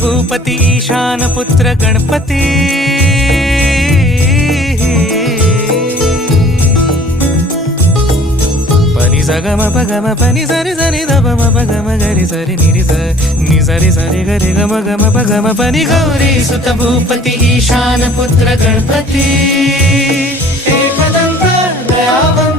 भूपती ईशान पुत्र गणपती पनि सगम पगम पनि सरि सरि ध म पगम गरि सरि निरि स नि सरि सरि गरि गम गम पगम पनि गौरी सुत भूपती ईशान पुत्र गणपती एकदन्त दयावन्त